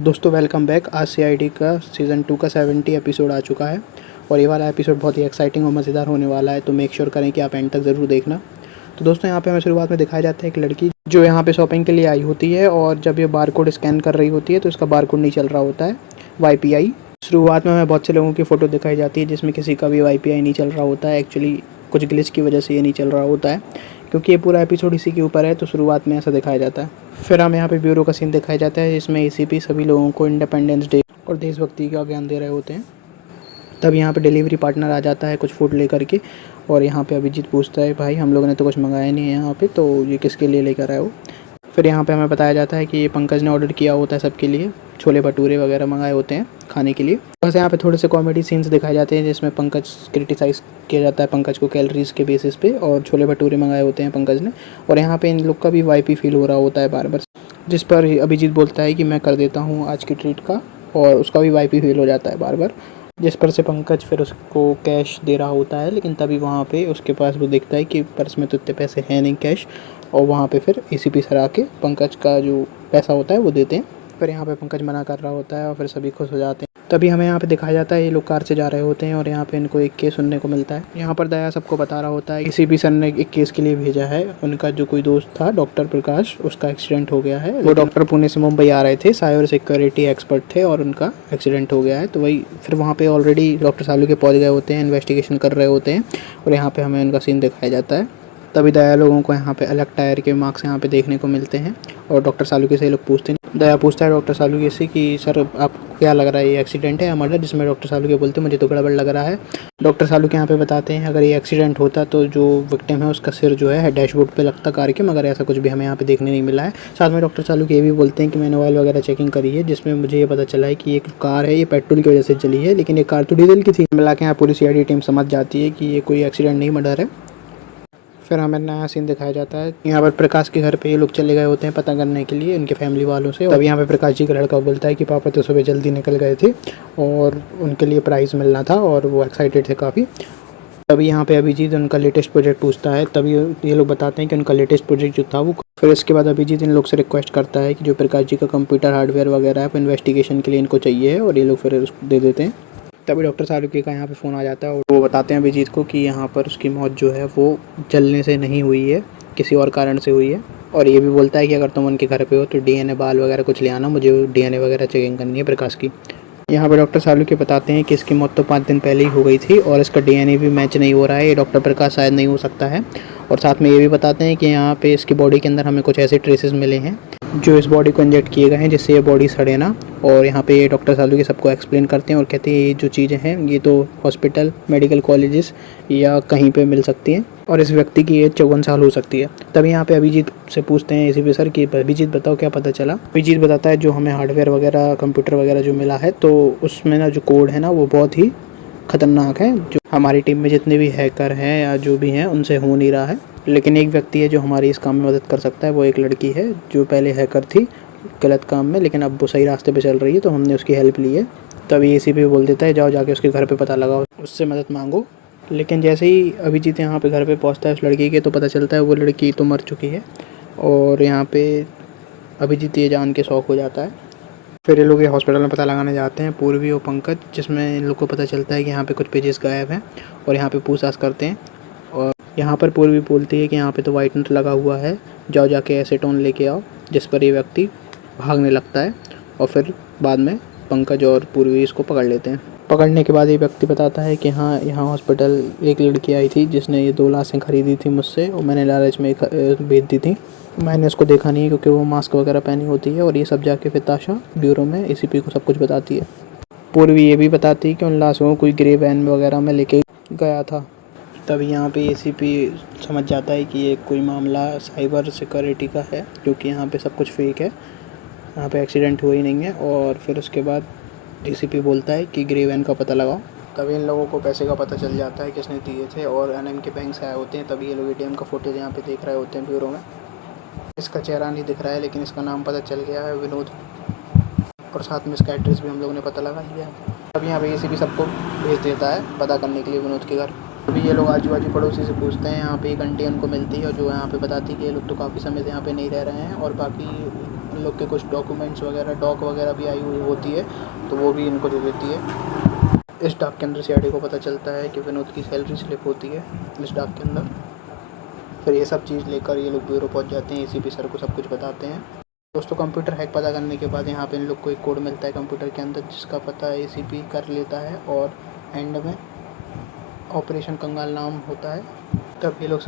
दोस्तों welcome back. आज CID का सीज़न 2 का 70 एपिसोड आ चुका है और ये वाला एपिसोड बहुत ही एक्साइटिंग और मज़ेदार होने वाला है, तो मेक श्योर करें कि आप एंड तक ज़रूर देखना। तो दोस्तों यहाँ पे हमें शुरुआत में दिखाया जाता है एक लड़की जो यहाँ पे शॉपिंग के लिए आई होती है और जब ये बारकोड स्कैन कर रही होती है तो इसका बारकोड नहीं चल रहा होता है, वाईपीआई। शुरुआत में हमें बहुत से लोगों की फ़ोटो दिखाई जाती है जिसमें किसी का भी वाईपीआई नहीं चल रहा होता है। एक्चुअली कुछ ग्लिच की वजह से ये नहीं चल रहा होता है क्योंकि ये पूरा एपिसोड इसी के ऊपर है, तो शुरुआत में ऐसा दिखाया जाता है। फिर हम यहाँ पे ब्यूरो का सीन दिखाया जाता है जिसमें एसीपी सभी लोगों को इंडिपेंडेंस डे और देशभक्ति का ज्ञान दे रहे होते हैं। तब यहाँ पे डिलीवरी पार्टनर आ जाता है कुछ फूड लेकर के और यहाँ पे अभिजीत पूछता है, भाई हम लोगों ने तो कुछ मंगाया नहीं है यहाँ पे, तो ये किसके लिए लेकर आए हो। फिर यहाँ पे हमें बताया जाता है कि ये पंकज ने ऑर्डर किया होता है सबके लिए, छोले भटूरे वगैरह मंगाए होते हैं खाने के लिए। बस यहाँ पे थोड़े से कॉमेडी सीन्स दिखाए जाते हैं जिसमें पंकज क्रिटिसाइज़ किया जाता है पंकज को कैलोरीज़ के बेसिस पे, और छोले भटूरे मंगाए होते हैं पंकज ने। और यहाँ पे इन लोग का भी वाईपी फील हो रहा होता है बार बार, जिस पर अभिजीत बोलता है कि मैं कर देता हूँ आज की ट्रीट का, और उसका भी वाईपी फील हो जाता है बार बार, जिस पर से पंकज फिर उसको कैश दे रहा होता है। लेकिन तभी वहाँ पे उसके पास वो दिखता है कि पर्स में तो इतने पैसे हैं नहीं कैश, और वहाँ पे फिर एसीपी सर आके पंकज का जो पैसा होता है वो देते हैं। फिर यहाँ पे पंकज मना कर रहा होता है और फिर सभी खुश हो जाते हैं। तभी हमें यहाँ पे दिखाया जाता है ये लोग कार से जा रहे होते हैं और यहाँ पे इनको एक केस सुनने को मिलता है। यहाँ पर दया सबको बता रहा होता है एसीपी सर ने एक केस के लिए भेजा है। उनका जो कोई दोस्त था डॉक्टर प्रकाश, उसका एक्सीडेंट हो गया है। वो डॉक्टर पुणे से मुंबई आ रहे थे, साइबर सिक्योरिटी एक्सपर्ट थे, और उनका एक्सीडेंट हो गया है। तो वही फिर वहाँ पे ऑलरेडी डॉक्टर सालू के पहुँच गए होते हैं, इन्वेस्टिगेशन कर रहे होते हैं, और यहाँ पे हमें उनका सीन दिखाया जाता है। तभी दया लोगों को यहाँ पे अलग टायर के मार्क्स यहाँ पे देखने को मिलते हैं और डॉक्टर सालू से लोग पूछते हैं। दया पूछता है डॉक्टर सालू से कि सर आपको क्या लग रहा है, ये एक्सीडेंट है या मर्डर, जिसमें डॉक्टर सालू के बोलते हैं मुझे तो गड़बड़ लग रहा है। डॉक्टर सालू के यहाँ पे बताते हैं अगर ये एक्सीडेंट होता तो जो विक्टिम है उसका सिर जो है डैशबोर्ड पे लगता कार के, मगर ऐसा कुछ भी हमें यहाँ पे देखने नहीं मिला है। साथ में डॉक्टर सालू ये भी बोलते हैं कि मैंने ऑयल वगैरह चेकिंग करी है जिसमें मुझे ये पता चला है कि ये कार है ये पेट्रोल की वजह से चली है, लेकिन ये कार तो डीजल की थी। मिला के यहाँ पूरी सीआईडी टीम समझ जाती है कि ये कोई एक्सीडेंट नहीं मर्डर है। फिर हमें नया सीन दिखाया जाता है, यहाँ पर प्रकाश के घर पे ये लोग चले गए होते हैं पता करने के लिए इनके फैमिली वालों से। तब यहाँ पे प्रकाश जी का लड़का बोलता है कि पापा तो सुबह जल्दी निकल गए थे और उनके लिए प्राइज़ मिलना था और वो एक्साइटेड थे काफ़ी। तभी यहाँ पे अभिजीत उनका लेटेस्ट प्रोजेक्ट पूछता है, तभी ये लोग बताते हैं कि उनका लेटेस्ट प्रोजेक्ट जो था वो। फिर इसके बाद अभिजीत इन लोग से रिक्वेस्ट करता है कि जो प्रकाश जी का कंप्यूटर हार्डवेयर वगैरह है वो इन्वेस्टिगेशन के लिए इनको चाहिए है, और ये लोग फिर उसको दे देते हैं। तभी डॉक्टर शाहरुखी का यहाँ पे फ़ोन आ जाता है और वो बताते हैं अभिजीत को कि यहाँ पर उसकी मौत जो है वो जलने से नहीं हुई है, किसी और कारण से हुई है। और ये भी बोलता है कि अगर तुम उनके घर पे हो तो डीएनए बाल वगैरह कुछ ले आना, मुझे डीएनए वगैरह चेकिंग करनी है प्रकाश की। यहाँ पे डॉक्टर शाहरुखी बताते हैं कि इसकी मौत तो 5 दिन पहले ही हो गई थी और इसका डीएनए भी मैच नहीं हो रहा है, ये डॉक्टर प्रकाश शायद नहीं हो सकता है। और साथ में ये भी बताते हैं कि यहाँ पे इसकी बॉडी के अंदर हमें कुछ ऐसे ट्रेसेस मिले हैं जो इस बॉडी को इंजेक्ट किए गए हैं जिससे ये बॉडी सड़े ना। और यहाँ पे डॉक्टर सालू के सबको एक्सप्लेन करते हैं और कहते हैं ये जो चीज़ें हैं ये तो हॉस्पिटल, मेडिकल कॉलेजेस या कहीं पे मिल सकती हैं, और इस व्यक्ति की एज 54 साल हो सकती है। तभी यहाँ पे अभिजीत से पूछते हैं एसीपी सर कि अभिजीत बताओ क्या पता चला। अभिजीत बताता है जो हमें हार्डवेयर वगैरह कंप्यूटर वगैरह जो मिला है तो उसमें ना जो कोड है ना वो बहुत ही ख़तरनाक है, जो हमारी टीम में जितने भी हैकर हैं या जो भी हैं उनसे हो नहीं रहा है। लेकिन एक व्यक्ति है जो हमारी इस काम में मदद कर सकता है, वो एक लड़की है जो पहले हैकर थी गलत काम में, लेकिन अब वो सही रास्ते पे चल रही है, तो हमने उसकी हेल्प ली है। तभी एसीपी बोल देता है जाओ जाके उसके घर पे पता लगाओ, उससे मदद मांगो। लेकिन जैसे ही अभिजीत यहाँ पे घर पे पहुँचता है उस लड़की के, तो पता चलता है वो लड़की तो मर चुकी है, और यहाँ पे अभिजीत ये जान के शौक हो जाता है। फिर ये लोग ये हॉस्पिटल में पता लगाने जाते हैं, पूर्वी और पंकज, जिसमें इन लोग को पता चलता है कि यहाँ पे कुछ पेजेस गायब हैं, और यहाँ पे पूछताछ करते हैं। और यहाँ पर पूर्वी बोलती है कि यहाँ पे तो वाइटनर लगा हुआ है, जाओ जाके एसीटोन लेके आओ, जिस पर ये व्यक्ति भागने लगता है। और फिर बाद में पंकज और पूर्वी इसको पकड़ लेते हैं। पकड़ने के बाद ये व्यक्ति बताता है कि हाँ यहाँ हॉस्पिटल एक लड़की आई थी जिसने ये 2 लाशें खरीदी थी मुझसे, और मैंने लालच में बेच दी थी। मैंने उसको देखा नहीं क्योंकि वो मास्क वगैरह पहनी होती है, और ये सब जाके फिर ताशा ब्यूरो में एसीपी को सब कुछ बताती है। पूर्वी ये भी बताती है कि उन लाशों को कोई ग्रे वैन वगैरह में लेके गया था। तभी यहाँ पे एसीपी समझ जाता है कि ये कोई मामला साइबर सिक्योरिटी का है, क्योंकि यहाँ पे सब कुछ फेक है, यहाँ पे एक्सीडेंट हुआ ही नहीं है। और फिर उसके बाद एसीपी बोलता है कि ग्रे वैन का पता लगाओ। तभी इन लोगों को पैसे का पता चल जाता है किसने दिए थे, और एनएम के बैंक से आए होते हैं। तभी ये लोग एटीएम का फुटेज यहाँ पे देख रहे होते हैं ब्यूरो में। इसका चेहरा नहीं दिख रहा है, लेकिन इसका नाम पता चल गया है, विनोद, और साथ में इसका एड्रेस भी हम लोगों ने पता लगा लिया है। अब यहाँ पे एसीपी सबको भेज देता है पता करने के लिए विनोद के घर। अभी ये लोग आजू बाजू पड़ोसी से पूछते हैं, यहाँ पे एक आंटी उनको मिलती है और जो यहाँ पे बताती है कि ये लोग तो काफ़ी समय से यहाँ पे नहीं रह रहे हैं, और बाकी इन लोग के कुछ डॉक्यूमेंट्स वगैरह डॉक वगैरह भी आई हुई होती है, तो वो भी इनको दे देती है। इस डाक के अंदर सीआईडी को पता चलता है कि विनोद की सैलरी स्लिप होती है इस डाक के अंदर। फिर ये सब चीज़ लेकर ये लोग ब्यूरो पहुंच जाते हैं, एसीपी सर को सब कुछ बताते हैं। दोस्तों कंप्यूटर हैक पता करने के बाद यहाँ पे इन लोग को एक कोड मिलता है कंप्यूटर के अंदर, जिसका पता एसीपी कर लेता है और एंड में ऑपरेशन कंगाल नाम होता है। तब ये लोग